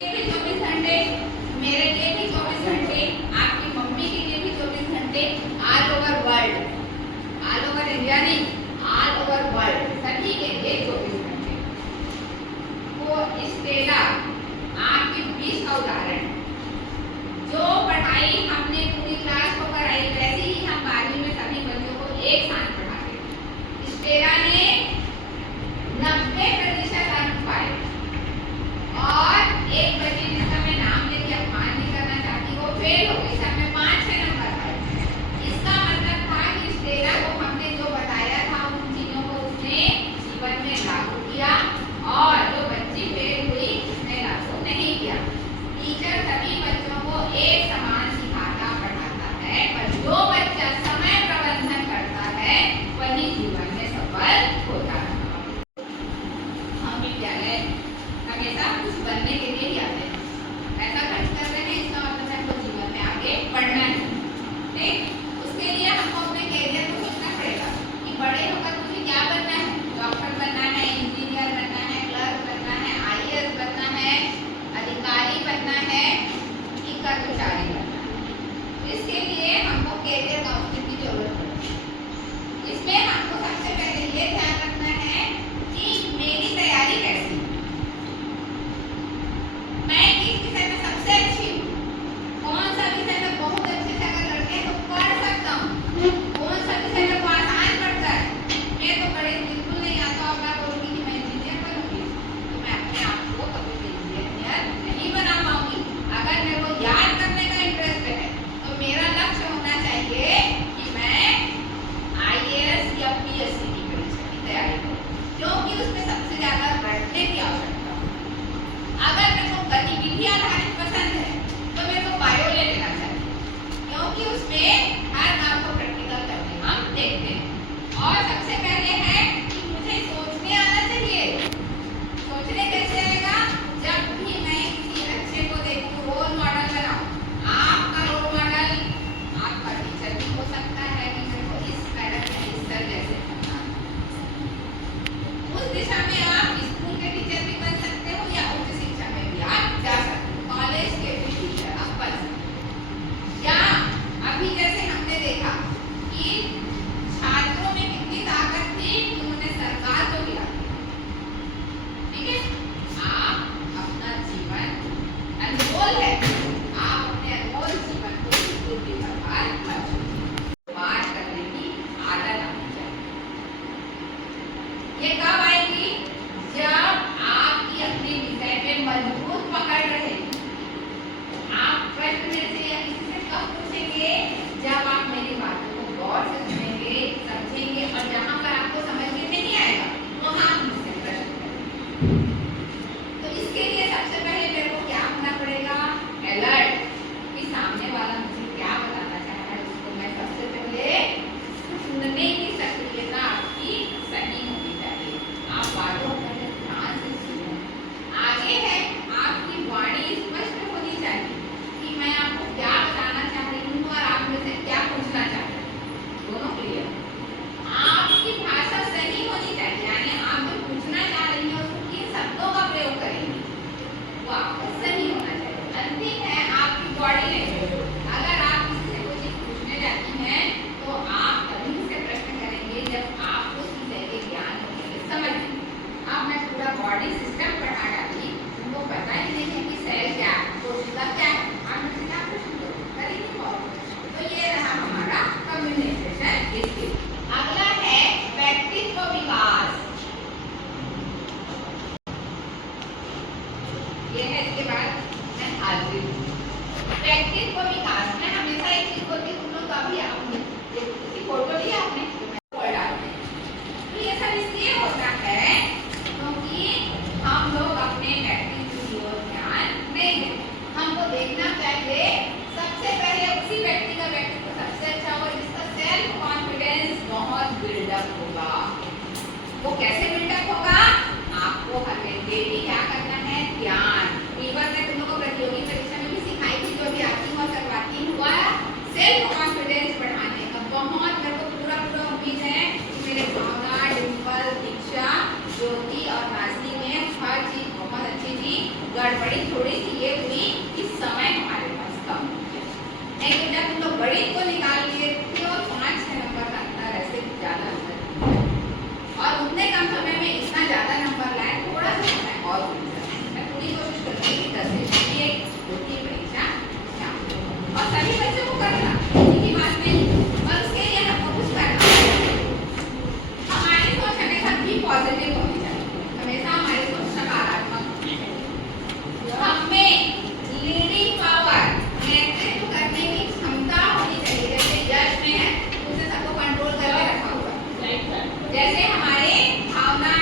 भी 24 घंटे, मेरे लिए भी 24 घंटे, आपकी मम्मी के लिए भी 24 घंटे, all over world, all over India नहीं, ऑल ओवर वर्ल्ड सभी के लिए 24 घंटे। वो स्टेला आपकी 20 का उदाहरण, जो पढ़ाई हमने पूरी क्लास को कराई वैसे ही हम 12वीं में सभी बच्चों को एक साथ पढ़ाते। स्टेला ने 90% अंक पाए और एक बच्ची जिसका मैं नाम लेके अपमान नहीं करना चाहती वो फेल हो गई, सब में 5-6 नंबर पाए। इसका मतलब था कि स्टेला को हमने जो बताया था उन चीजों को उसने जीवन में लागू किया और जो बच्ची फेल हुई उसने लागू नहीं किया। टीचर सभी बच्चों को एक समान सिखाता पढ़ाता है, पर जो बच्चा समय प्रबंधन करता है वही जीवन में सफल होता है। हम विद्यालय हमेशा कुछ बनने के लिए ही आते हैं, पैसा खर्च कर रहे हैं इसका मतलब हमको जीवन में आगे बढ़ना है। ठीक, उसके लिए हमको अपने कैरियर को सोचना पड़ेगा कि बड़े होकर मुझे क्या बनना है, डॉक्टर बनना है, इंजीनियर बनना है, क्लर्क बनना है, आईएएस बनना है, अधिकारी बनना है कि कर्मचारी बनना है। इसके लिए हमको कैरियर काउंसलिंग की जरूरत है। इसमें हमको सबसे पहले ये ध्यान रखना है कि मेरी तैयारी कैसी है, मैं किस विषय में सबसे अच्छी हूँ, कौन सा विषय में बहुत अच्छे से अगर लड़के हैं तो पढ़ सकता हूँ, कौन सा विषय में को आसान पड़ता है। मैं तो बड़े बिल्कुल नहीं आता और मैं बोलूँगी कि मैं इंजीनियर बनूंगी तो मैं अपने आप को कभी भी इंजीनियर नहीं बना पाऊंगी। अगर मेरे को याद करने का इंटरेस्ट है तो मेरा लक्ष्य होना चाहिए कि मैं आईएएस या पीएससी की परीक्षा की तैयारी करूँ, क्योंकि उसमें सबसे ज्यादा रटने की आवश्यकता है। अगर मेरे को गतिविधि आधारित पसंद है तो मेरे को बायो ले लेना चाहिए, क्योंकि उसमें हर काम को प्रैक्टिकल करके हम देखते हैं। और सबसे पहले है कि मुझे सोचने आना चाहिए। सोचने कैसे आएगा, जब भी मैं किसी अच्छे को देखूं, रोल मॉडल बनाऊं। आपका रोल मॉडल आपका टीचर भी हो सकता है कि मेरे को इस मैडम या इस सर जैसे बनना, उस दिशा में आप स्कूल के टीचर भी बन सकते हो या उच्च शिक्षा में भी आप जा सकते हो, कॉलेज के भी टीचर आप बन सकते हो। या अभी जैसे हमने देखा कि छात्रों में कितनी ताकत थी कि उन्होंने सरकार को गिरा दिया। ठीक है, आप अपना जीवन अनमोल है, आप अपने अनमोल जीवन को बिल्कुल भी बर्बाद मत करो। बात करने की आदत आनी चाहिए। ये कब आएगी, जब आपकी अपने विषय पे मजबूत पकड़ रहे। आप प्रश्न में से या किसी से कब पूछेंगे, जब आप मेरी बातों को गौर से सुनेंगे, समझेंगे और जहां पर आपको समझ में नहीं आएगा वहां आप मुझसे प्रश्न करेंगे। तो इसके लिए सबसे पहले मेरे को क्या होना पड़ेगा, अलर्ट, कि सामने वाला मुझे क्या बताना चाह रहा है उसको मैं सबसे पहले सुनने की सक्रियता आपकी सही होनी चाहिए। आप बातों को ध्यान से सुनो। आगे है आपकी वाणी स्पष्ट होनी चाहिए कि मैं आपको क्या बताना चाह रही हूँ और आप में से क्या पूछना चाह रहे हैं, दोनों क्लियर। आपकी भाषा सही होनी चाहिए, यानी आप जो पूछना चाह रही हैं उसको किन शब्दों का प्रयोग करेंगे वो आपका सही होना चाहिए। अंतिम है आपकी बॉडी लैंग्वेज। अगर आप किसी से कोई चीज पूछने जाती हैं तो आप तभी से प्रश्न करेंगे जब आप उस विषय के ज्ञान होंगे, समझ लेंगे। अब मैं पूरा बॉडी सिस्टम पढ़ा डाली, उनको पता ही नहीं है कि सेल क्या है, कोशिका क्या है, आप मुझसे क्या प्रश्न करेंगे। तो ये रहा हमारा कम्युनिकेशन स्किल। अगला है व्यक्तित्व विकास। ये है, इसके बाद मैं हाजिर हूँ। व्यक्तित्व विकास में हमेशा एक चीज बोलती हूँ, तुम लोग कभी आपने किसी फोटो लिया आपने तो डालते हैं, तो ये सब इसलिए होता है क्योंकि हम लोग अपने व्यक्तित्व की ओर ध्यान नहीं देते। हमको देखना चाहिए सबसे पहले उसी व्यक्ति का व्यक्तित्व सबसे अच्छा होगा जिसका सेल्फ कॉन्फिडेंस बहुत बिल्डअप होगा। वो कैसे बिल्डअप होगा, आपको हमें डेली क्या करना है, ध्यान। इवन मैं तुम लोगों को प्रतियोगी परीक्षा में भी सिखाई थी, जो भी आती हूँ और करवाती हुआ सेल्फ कॉन्फिडेंस बढ़ाने का बहुत मेरे को पूरा उम्मीद है कि मेरे भावना, डिम्पल, दीक्षा, ज्योति और नाज़नी में हर चीज बहुत अच्छी थी, गड़बड़ी थोड़ी सी ये हुई कि समय हमारे पास कम है। नहीं तो जब तुम लोग गणित को निकाल लेते हो 5-6 नंबर का अंतर ऐसे ज्यादा अंतर नहीं है। और उतने कम समय में इतना ज्यादा नंबर लाए, थोड़ा सा समय और मिल जाए। मैं पूरी कोशिश करती हूँ कि 10 से 1 होती है परीक्षा शाम को, और सभी बच्चों को करना की बात नहीं, और उसके लिए हमको कुछ करना है। हमारी सोच हमेशा भी पॉजिटिव होनी चाहिए, हमेशा हमारी सोच सकारात्मक होनी चाहिए। हमें लीडिंग पावर, नेतृत्व करने की क्षमता होनी चाहिए। जैसे यश में है, उसने सबको कंट्रोल करके रखा हुआ है। जैसे हमारे भावना